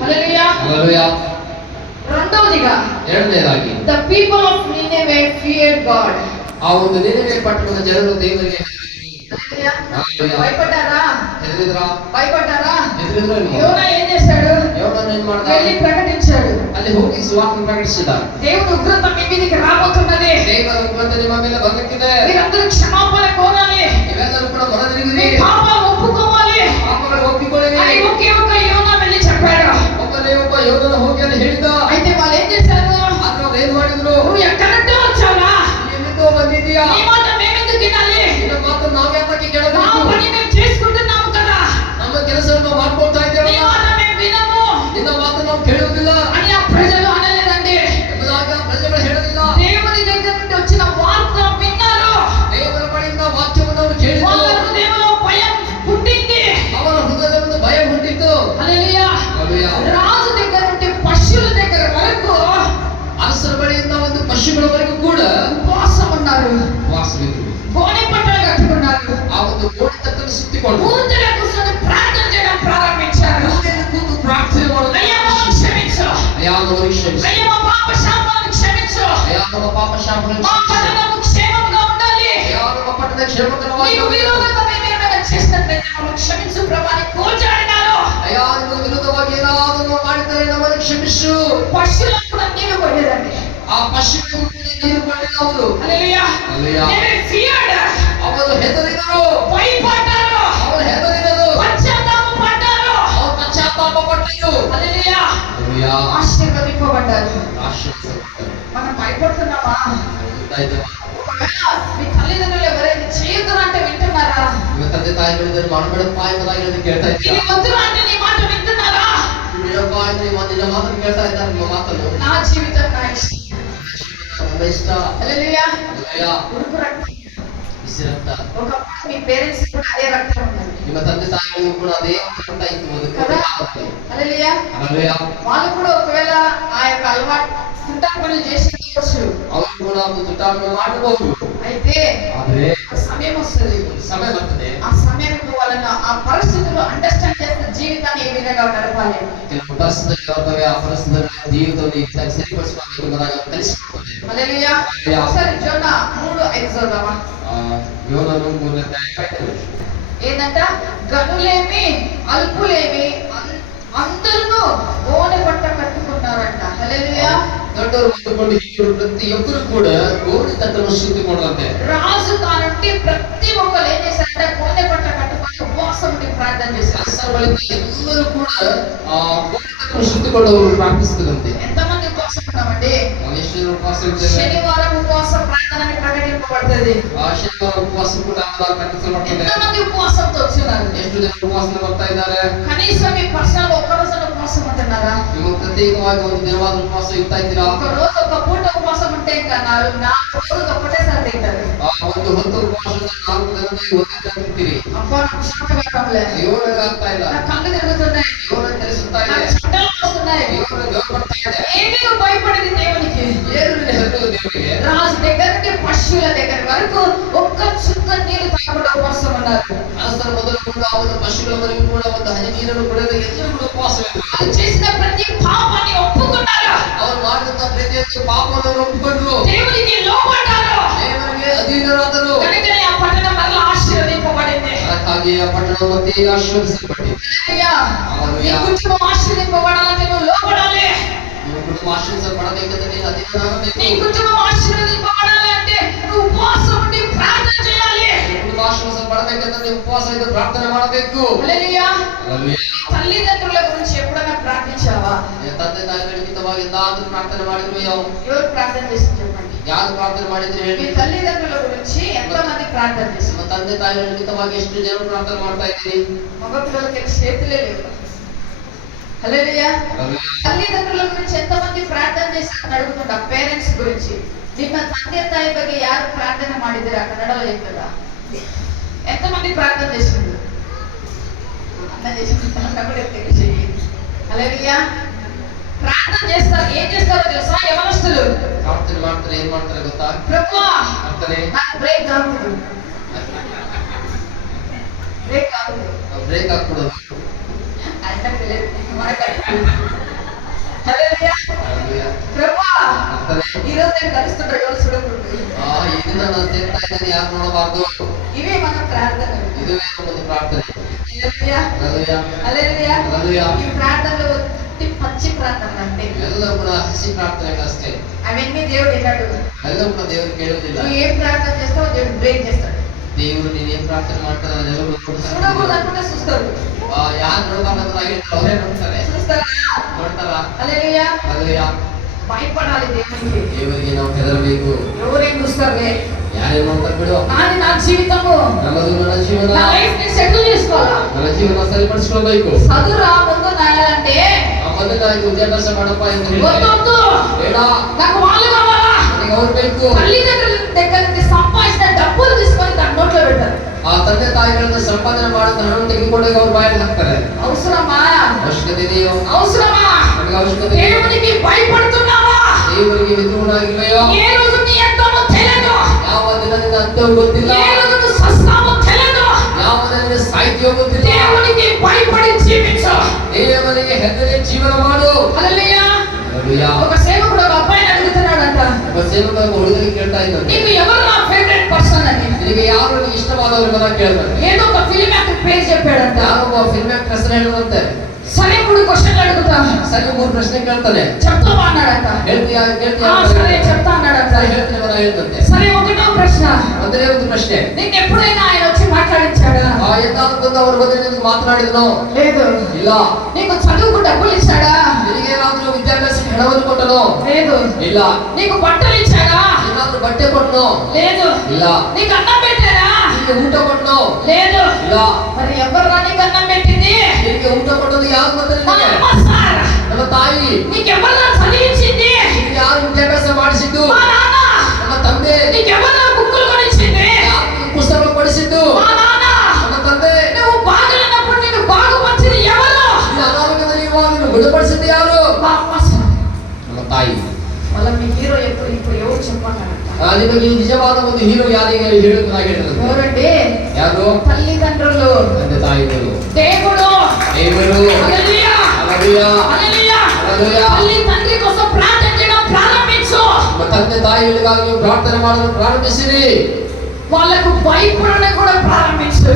హల్లెలూయా హల్లెలూయా. రెండవదిగా the people of Nineveh feared God. ఆ ಒಂದು ನಿನೆವೆ ಪಟ್ಟಣದ ಜನರು ದೇವರಿಗೆ భయపడ్డారా? భయపడ్డారా? ಹೆದರಿದ್ರು. యోనా ఏం చేశాడు? యోనా ఏం ಮಾಡ್ದ? వెళ్ళి ప్రకటించాడు. ಅಲ್ಲಿ ಹೋಗಿ ಸುವಾರ್ತೆ ಪ್ರಕಟಿಸಿದ. దేవుని ఉగ్రత మీ మీదకి రాబోతున్నది. ದೇವರ ಉಗ್ರತೆ ನಿಮ್ಮ ಮೇಲೆ ಬರಲಿದೆ. మీరందరూ క్షమాపణ కోరాలి. ನೀವೆಲ್ಲರೂ ಕೂಡ ಮನದಿರಿಗಿರಿ. మీ పాపాలు ఒప్పుకోవాలి. ಪಾಪಗಳನ್ನು ಒಪ್ಪಿಕೊಳ್ಳಿರಿ. అని ఒకే ఒక్క యోనా వెళ్ళి చెప్పాడు. ಒಬ್ಬನೇ ಒಬ್ಬ యోనా ಹೋಗಿ ಅಲ್ಲಿ ಹೇಳಿದ. అయితే వాళ్ళు ఏం చేశారు? ಆದ್ರೆ ಅವರು ಏನು ಮಾಡಿದ್ರು? నువ్వు ఎక్కడి నుండి వచ్చావా? ಎಲ್ಲಿಂದ ಬಂದಿದ್ದೀಯಾ? నీ మాట మేమెందుకు వినాలి? ನಿನ್ನ ಮಾತು ನಾವ್ಯಾತಕ್ಕೆ ಕೇಳಬೇಕು? మా పని మేము చేసుకుంటున్నాము కదా. ನಮ್ಮ ಕೆಲಸವನ್ನು ಮಾಡ್ಕೊಳ್ತಾ ಇದ್ದೇವೆ. నీ మాట మేము వినము. ನಿನ್ನ ಮಾತು ನಾವು ಕೇಳುವುದಿಲ್ಲ అని ఆ ప్రజలు అనలేదండి. ಎಂಬುದಾಗಿ ಪ್ರಜೆಗಳು ಹೇಳಲಿಲ್ಲ. దేవుని దగ్గర నుండి వచ్చిన వార్త విన్నారు. ದೇವರ ಬಳಿಯಿಂದ ವಾಕ್ಯವನ್ನು ಅವರು ಕೇಳಿದರು. వాళ్ళ హృదయంలో భయం పుట్టింది. ಅವರ ಹೃದಯದ ಒಂದು ಭಯ ಹುಟ್ಟಿತು. హల్లెలూయా. ಹಲ್ಲೆಲೂಯಾ. రాజు దగ్గర నుండి పశువుల దగ్గర వరకు ಅರಸರ ಬಳಿಯಿಂದ ಒಂದು ಪಶುಗಳವರೆಗೂ ಕೂಡ ఉపవాసం ఉన్నారు. ವಾಸವಿದ್ರು. గోనె పట్టలు కట్టుకున్నారు. ಆ ಒಂದು ಗೋಡೆ ತಕ್ಕನ್ನು ಸುತ್ತಿಕೊಂಡು ఊరిలో కూర్చొని ప్రార్థన చేయడం ప్రారంభించారు. ಗೋಡೆಯನ್ನು ಕೂತು ಪ್ರಾರ್ಥನೆ ಮಾಡುತ್ತಾರೆ. అయ్యా మమ్మల్ని క్షమించు. ಅಯ್ಯಾ ನಮ್ಮನ್ನು ಕ್ಷಮಿಸು. అయ్యా మా పాప శాపాన్ని క్షమించు. ಅಯ್ಯಾ ನಮ್ಮ ಪಾಪ ಶಾಪಗಳನ್ನು మా ಕ್ಷಮಿಸು. పట్టణము క్షేమంగా ఉండాలి. ಅಯ್ಯಾ ನಮ್ಮ ಪಟ್ಟಣ ಕ್ಷೇಮಕರವಾಗಿ నీకు విరోధంగా మేము ఏమైనా చేసినట్లయితే మమ్మల్ని క్షమించు ప్రభు అని కూర్చోడినారు. ಅಯ್ಯಾ ನಿಮಗೆ ವಿರುದ್ಧವಾಗಿ ಏನಾದರೂ ಮಾಡಿದರೆ ನಮ್ಮನ್ನು ಕ್ಷಮಿಸು. పశువులకు కూడా నీళ్లు కొట్టేదండి. ಆ ಪಶುವಿಗೂ ಕೂಡ ನೀರು ಕೊಂಡಿಲ್ಲ ಅವರು. హల్లెలూయా. హల్లెలూయా. They feared. ಅವರು ಹೆದರಿದರು. భయపడ్డారు. ಅವರು ಹೆದರಿದರು. పశ్చాత్తాప పడ్డారు. ಅವರು ಪಶ್ಚಾತ್ತಾಪ ಪಟ್ಟರು. హల్లెలూయా. హల్లెలూయా. ఆశీర్వదింపబడ్డారు. ಆಶೀರ್ವದಿಸಲ್ಪಟ್ಟರು. మనం భయపడుతున్నామా? ಹೇಳ್ತಾ ಇದ್ದೇವೆ. ఒకవేళ మీ తల్లిదండ్రులు ఎవరైనా చేయొద్దు అంటే వింటున్నారా? ನಿಮ್ಮ ತಂದೆ ತಾಯಿಗಳಿದ್ದರೆ ಮಾಡಬೇಡಪ್ಪ ಎಂಬುದಾಗಿ ಕೇಳ್ತಾ ఇది ಇದ್ದೀರಾ? వద్దు అంటే నీ మాట వింటున్నారా? ಬಿಡಪ್ಪ ಎಂದು ನಿನ್ನ ಮಾತನ್ನು ಕೇಳ್ತಾ ಇದ್ದಾರೆ. ನಿಮ್ಮ ಮಾತನ್ನು నా జీవితం నా ఇష్టం. ನನ್ನ ಇಷ್ಟ. హల్లెలూయా. ಹಲ್ಲೆಲೂಯಾ. ఉడుకు రక్తం. ಬಿಸಿ ರಕ್ತ. ఒకప్పుడు మీ పేరెంట్స్ కూడా అదే రక్తం ఉన్నది ನಿಮ್ಮ ತಂದೆ ತಾಯಿಗಳಿಗೂ ಕೂಡ ಅದೇ ರಕ್ತ ಇತ್ತು ಒಂದು కదా. ಕಾಲದಲ್ಲಿ. హల్లెలూయా. ಹಲ್ಲೆಲೂಯಾ. వాళ్ళు కూడా ఒకవేళ ఆ యొక్క అలవాటు తుంటా పనులు చేసి ಅವರು ಕೂಡ ಒಂದು ದುಡ್ಡನ್ನು ಮಾಡಬಹುದು. అయితే ಆದ್ರೆ సమయం వస్తుంది. ಒಂದು ಸಮಯ ಬರ್ತದೆ. ఆ సమయానికి వాళ్ళని ఆ పరిస్థితులు అండర్స్టాండ్ చేస్తే జీవితాన్ని ఏ విధంగా గడపాలి. ಕೆಲವು ಪರಿಸ್ಥಿತಿಗಳು ಬರ್ತವೆ. ಆ ಪರಿಸ್ಥಿತಿಗಳಲ್ಲಿ ಜೀವಿತವನ್ನು ಈ ಸರಿಪಡಿಸಬೇಕು ಎಂಬುದಾಗಿ ಅವರು ಕಲಿಸಿಕೊಡ್ತಾರೆ. హల్లెలూయా. ఒకసారి జోనా 3:5 చదువుదామా? యోనను 3ನೇ అధ్యాయం ఏంటంట? గనులేమి అల్పులేమి అందరూ గోనె పట్ట కట్టుకున్నారంట. హల్లెలూయా. ದೊಡ್ಡವರು ಮೊದಲುಕೊಂಡು ಹಿರಿಯರು ಪ್ರತಿಯೊಬ್ಬರು ಕೂಡ ಗೋಣಿ ತಟ್ಟನ್ನು ಸುತ್ತಿಕೊಂಡ್ರಂತೆ. రాజు కానుండి ప్రతి ఒక్కరు ఏం చేశారంటే గోనె పట్ట కట్టుకొని ఉపవాసం ఉండి ప్రార్థన చేశారు. ಅರಸರ ಬಳಿಕ ಎಲ್ಲರೂ ಕೂಡ ಗೋಣಿ ತಟ್ಟನ್ನು ಸುತ್ತಿಕೊಂಡವರು ಪ್ರಾರ್ಥಿಸಿದಂತೆ. ఎంతమంది ఉపవాసం ఉన్నామండి? ಎಷ್ಟು ಉಪವಾಸ ಇರ್ತೇವೆ? శనివారం ఉపవాస ప్రార్థన అని ప్రకటింపబడుతుంది. ಶನಿವಾರ ಉಪವಾಸ ಕೂಡ ಪ್ರಕಟಿಸಲ್ಪಡ್ತದೆ. ఎంతమంది ఉపవాసంతో వచ్చినారు? ಎಷ್ಟು ಜನ ಉಪವಾಸ ಬರ್ತಾ ಇದ್ದಾರೆ? కనీసం మీ పర్సనల్ ఒక్క రోజు ఉపవాసం ఉంటున్నారా? ನೀವು ಪ್ರತ್ಯೇಕವಾಗಿ ಒಂದು ದಿನವಾದ ಉಪವಾಸ ಇರ್ತಾ ಇದ್ದೀರಾ? ఒక రోజు ఒక పూట ఉపవాసం ఉంటే ఇంకా 4 రోజులు ఒకటేసారి తింటారు. ಒಂದು ಹೊತ್ತು ಉಪವಾಸದ 4 ದಿನದಲ್ಲಿ ಒಂದೇ ದಿನ ತಿಂತೀರಿ. అబ్బా నాకు శాఖ ಅಯ್ಯೋ ಆಗ್ತಾ ಇಲ್ಲ. నా కళ్ళు తిరుగుతున్నాయి. ಅಯ್ಯೋ ತಿಳಿಸುತ್ತಾ ಇದೆ. నాకు చెడ్డలు వస్తున్నాయి. ಅಯ್ಯೋ ದೇವರು ಬರ್ತಾ ಇದೆ. ఏమీ భయపడేది దేవునికి. ಏನು ಹೆದರುವುದು ದೇವರಿಗೆ? రాజు దగ్గర నుండి పశువుల దగ్గర వరకు ఒక్క చుక్క నీళ్ళు తాగకుండా ఉపవాసం ఉన్నారు. ಅರಸರ ಮೊದಲುಗೊಂಡು ಆ ಒಂದು ಪಶುಗಳವರೆಗೂ ಕೂಡ ಒಂದು ಹನಿ ನೀರನ್ನು ಕುಡಿದ ಎಲ್ಲರೂ ಕೂಡ ಉಪವಾಸವಿದ್ದರು. వాళ్ళు చేసిన ప్రతి పాపాన్ని ఒప్పుకున్నారు. ಅವರು ಮಾಡಿದಂತ ಪ್ರತಿಯೊಂದು ಪಾಪವನ್ನು ಒಪ್ಪಿಕೊಂಡ್ರು. దేవునికి లోబడ్డారు. ದೇವರಿಗೆ ಅಧೀನರಾದರು. కనుకనే ఆ పట్టణం మరలా ఆశీర్వదింపబడింది. ಅದಕ್ಕಾಗಿ ಆ ಪಟ್ಟಣ ಮತ್ತೆ ಆಶೀರ್ವದಿಸಲ್ಪಟ್ಟಿದೆ. హల్లెలూయా. నీ కుటుంబం ఆశీర్వదింపబడాలంటే నువ్వు లోబడాలి. ನಿಮ್ಮ ಕುಟುಂಬ ಆಶೀರ್ವದಿಸಲ್ಪಡಬೇಕಂದ್ರೆ ನೀನು ಅಧೀನರಾಗಬೇಕು. నీ కుటుంబం ఆశీర్వదింపబడాలి అంటే నువ్వు ఉపవాసం ఉండి ప్రార్థన చేయాలి. ಕುಟುಂಬ ಆಶೀರ್ವದಿಸಲ್ಪಡಬೇಕಂದ್ರೆ ನೀವು ಉಪವಾಸ ಇದ್ದು ಪ್ರಾರ್ಥನೆ ಮಾಡಬೇಕು. హల్లెలూయా. ಹಲ್ಲೆಲೂಯಾ. తల్లిదండ్రుల గురించి ఎప్పుడైనా ప్రార్థించావా? ತಂದೆ ತಾಯಿಗಳ ಹಿತವಾಗಿ ಎಂದಾದ್ರೂ ಪ್ರಾರ್ಥನೆ ಮಾಡಿದ್ರು? ఎవరు ప్రార్థన చేసి చెప్పండి. ಯಾರು ಪ್ರಾರ್ಥನೆ ಮಾಡಿದ್ರು మీ ಹೇಳಿ? తల్లిదండ్రుల గురించి ఎంతమంది ప్రార్థన చేసి? ನಿಮ್ಮ ತಂದೆ ತಾಯಿಗಳ ಹಿತವಾಗಿ ಎಷ್ಟು ಜನ ಪ್ರಾರ್ಥನೆ ಮಾಡ್ತಾ ಇದ್ದೀರಿ? మగ పిల్లలకి చేతులే లేవు. హల్లెలూయా. తల్లిదండ్రుల గురించి ఎంతమంది ప్రార్థన చేశారని అడుగుతుంటా. పేరెంట్స్ గురించి ನಿಮ್ಮ ತಂದೆ ತಾಯಿ ಬಗ್ಗೆ ಯಾರು ಪ್ರಾರ್ಥನೆ ಮಾಡಿದ್ದೀರಾ? ಕನ್ನಡలో చెప్తుందా? ఎంతమంది ప్రార్థన చేసిండ్రు? అన్న చేసి హల్లెలూయా. ప్రార్థన చేస్తారు. ఏం చేస్తారో తెలుసా? యవనస్తులు ಪ್ರಾರ್ಥನೆ ಮಾಡ್ತಾರೆ. ಏನ್ ಮಾಡ್ತಾರೆ ಗೊತ್ತಾ? ప్రభువా ಮಾಡ್ತಾರೆ. నాకు బ్రేక్ కాకూడదు. బ్రేక్ కాకూడదు. ಬ್ರೇಕ್ ಹಾಕ್ಬಿಡೋದು. ఆయన తెలియదు ప్రభా ఈరోజు నేను కలుస్తుంటా ఎవరు చూడకూడదు. ಇದು ನನ್ನ ಸೇರ್ತಾ ಇದ್ದೇನೆ ಯಾರು ನೋಡಬಾರ್ದು. ఇవే మన ప్రార్థనలు. ಇದುವೇ ಒಂದು ಪ್ರಾರ್ಥನೆ. హల్లెలూయా హల్లెలూయా హల్లెలూయా. హల్లెలూయా. ఈ ప్రార్థనలు ఒట్టి పచ్చి ప్రార్థనలు అంటే ಎಲ್ಲ ಕೂಡ ಹಸಿ ಪ್ರಾರ್ಥನೆಗಳಷ್ಟೇ. అవన్నీ దేవుడు విన్నాడు. ಎಲ್ಲ ಕೂಡ ದೇವರು ಕೇಳುವುದಿಲ್ಲ. నువ్వు ఏం ప్రార్థన చేస్తావో దేవుడు బ్రేక్ చేస్తాడు. ದೇವರು ನೀನ್ ಏನ್ ಪ್ರಾರ್ಥನೆ ಮಾಡ್ತಾರೆ ಅದನ್ನೆಲ್ಲ ನೋಡ್ತಾರೆ. చూడకూడదు అనుకుంటే చూస్తాడు. ಯಾರು ನೋಡಬಾರ್ದು ಆಗಿರ್ತಾರೆ ಅವರೇ ನೋಡ್ತಾರೆ. చూస్తారా? ನೋಡ್ತಾರಾ? హల్లెలూయా. హల్లెలూయా. భయపడాలి దేవునికి. ದೇವರಿಗೆ ನಾವು ಹೆದರಬೇಕು. ఎవరేం చూస్తారులే ಯಾರೇನು ನೋಡ್ತಾರೆ ಬಿಡು. కానీ నా జీవితము ನಮ್ಮದು ನನ್ನ ಜೀವನ నా లైఫ్ ని సెటిల్ చేసుకోవాలా. ನನ್ನ ಜೀವನ ಸರಿಪಡಿಸ್ಕೊಳ್ಬೇಕು. చదువురా ముందు నాయాలంటే ಮೊದಲು ನನಗೆ ವಿದ್ಯಾಭ್ಯಾಸ ಮಾಡಪ್ಪ ಎಂದು వద్దొద్దు. ಬೇಡ, నాకు వాళ్ళు కావాలా. ನನಗೆ ಅವ್ರು ಬೇಕು. తల్లిదండ్రుల దగ్గర నుంచి సంపాదించిన డబ్బులు తీసుకొని దాని నోట్లో పెడతారు. ಆ ತಂದೆ ತಾಯಿಗಳನ್ನ ಸಂಪಾದನೆ ಮಾಡಿದ ಹಣ ತೆಗೆದುಕೊಂಡಾಗ ಅವ್ರು ಬಾಯಲ್ಲಿ ಹಾಕ್ತಾರೆ. అవసరమా? ಅವಶ್ಯಕತೆ ಇದೆಯೋ? అవసరమా? ನನಗೆ ಅವಶ್ಯಕತೆ ಇದೆಯೋ? దేవునికి భయపడుతున్నావా? ದೇವರಿಗೆ ವಿದ್ರೋಹನಾಗಿಲ್ವಯೋ? ఏ రోజు నీ ఎంతమో తెలియదు. ಯಾವ ದಿನದಿಂದ ಅಂತ್ಯವೂ ಗೊತ್ತಿಲ್ಲ. ఏ రోజు నువ్వు సస్తావో తెలియదు. ಯಾವ ದಿನ ಸಾಹಿತ್ಯವೂ ಗೊತ್ತಿಲ್ಲ. దేవునికి భయపడి జీవించు. ದೇವರಿಗೆ ಹೆದರಿ ಜೀವನ ಮಾಡು. హల్లెలూయా. ಹల్లೆಲೂಯಾ. ఒక సేవకుడు ఒక అబ్బాయిని అడుగుతున్నాడంట, ಒಬ್ಬ ಸೇವಕ ಒಬ್ಬ ಹುಡುಗನಿಗೆ ಕೇಳ್ತಾ ಇದ್ದಾನೆ, నీకు ఎవరు నా ఫేవరెట్ పర్సన్ అని. ನಿನಗೆ ಯಾರು ನಿನಗೆ ಇಷ್ಟವಾದವರು ಬರ ಕೇಳ್ತಾನೆ. ఏదో ఒక ఫిల్మ్ యాక్టర్ పేరు చెప్పాడంట. ಯಾರೊಬ್ಬ ಫಿಲ್ಮ್ ಆಕ್ಟರ್ ಹೆಸರು ಹೇಳಿದಂತೆ. సరే 3 క్వశ్చన్లు అడుగుతా, ಸರಿ 3 ಪ್ರಶ್ನೆ ಕೇಳ್ತಾನೆ. చెప్తావా అన్నాడంట. ಹೇಳ್ತೀಯಾ ఆ, సరే చెప్తా అన్నాడంట. ಹೇಳ್ತೀನಿ ಬರ ಹೇಳ್ತಂತೆ. సరే ఒకటో ప్రశ్న, ಒಂದೇ ಒಂದು ಪ್ರಶ್ನೆ, నీకు ఎప్పుడైనా ఆయన వచ్చి మాట్లాడించాడా? ಎಂದಾದ್ರೂ ಬಂದು ಅವ್ರ ಬಗ್ಗೆ ನಿನಗೆ ಮಾತನಾಡಿದ್ನೋ? లేదు. ಇಲ್ಲ. నీకు చదువుకు డబ్బులు ఇచ్చాడా? ನಿನಗೇನಾದ್ರೂ ವಿದ್ಯಾಭ್ಯಾಸಕ್ಕೆ ಹಣವನ್ನು ಕೊಟ್ಟನೋ? లేదు. ಇಲ್ಲ. నీకు బట్టలు ఇచ్చాడా? ಏನಾದ್ರೂ ಬಟ್ಟೆ ಕೊಟ್ಟನೋ? లేదు. ಇಲ್ಲ. నీకు అన్నం పెట్టాడా? ನಿನಗೆ ಊಟ ಕೊಟ್ಟನೋ? లేదు. ಇಲ್ಲ. మరి ఎవరు నీకు అన్నం పెట్టింది? ನಿನಗೆ ಊಟ ಕೊಟ್ಟದ್ದು ಯಾರು ಗೊತ್ತಿಲ್ಲ మన ನಿನಗೆ? అమ్మ సార్. ನಮ್ಮ ತಾಯಿ. నీకెవరు చదివించింది? ನಿನಗೆ ಯಾರು ವಿದ್ಯಾಭ್ಯಾಸ ಮಾಡಿಸಿದ್ದು? మా నాన్న. ನಮ್ಮ ತಂದೆ. నీకెవరు బుక్కులు కొనిచ్చింది? ಯಾರು ಪುಸ್ತಕ ಕೊಡಿಸಿದ್ದು? మా నాన్న. ನಮ್ಮ ತಂದೆ. నువ్వు బాగున్నప్పుడు నిన్ను బాగుపరిచింది ఎవరు? ನೀನು ಅನಾರೋಗ್ಯದಲ್ಲಿ ಇರುವಾಗ ನಿನ್ನ ಗುಣಪಡಿಸಿದ್ದು ಯಾರು? మా అమ్మ సార్. ನಮ್ಮ ತಾಯಿ. వాళ్ళ మీ హీరో ఇప్పుడు ఎవరు చెప్పన్నారంట? ನಿಮಗೆ ನಿಜವಾದ ಒಂದು ಹೀರೋ ಯಾರಿಗೆ ಹೇಳುವುದಾಗಿರ್ತದೆ? ఎవరండి? ಯಾರು? తల్లిదండ్రులు, ತಂದೆ ತಾಯಿಗಳು, దేవుడు. ದೇವರು. హల్లెలూయా. ಹల్లೆಲೂಯಾ. హల్లెలూయా. ಹಲ್ಲెಲೂಯಾ. తల్లి తండ్రి కోసం ప్రార్థన చేయడం ప్రారంభించు. ನಿಮ್ಮ ತಂದೆ ತಾಯಿಗಳಿಗಾಗಿ ನೀವು ಪ್ರಾರ್ಥನೆ ಮಾಡಲು ಪ್ರಾರಂಭಿಸಿರಿ. వాళ్ళకు భయపడడం కూడా ప్రారంభించు.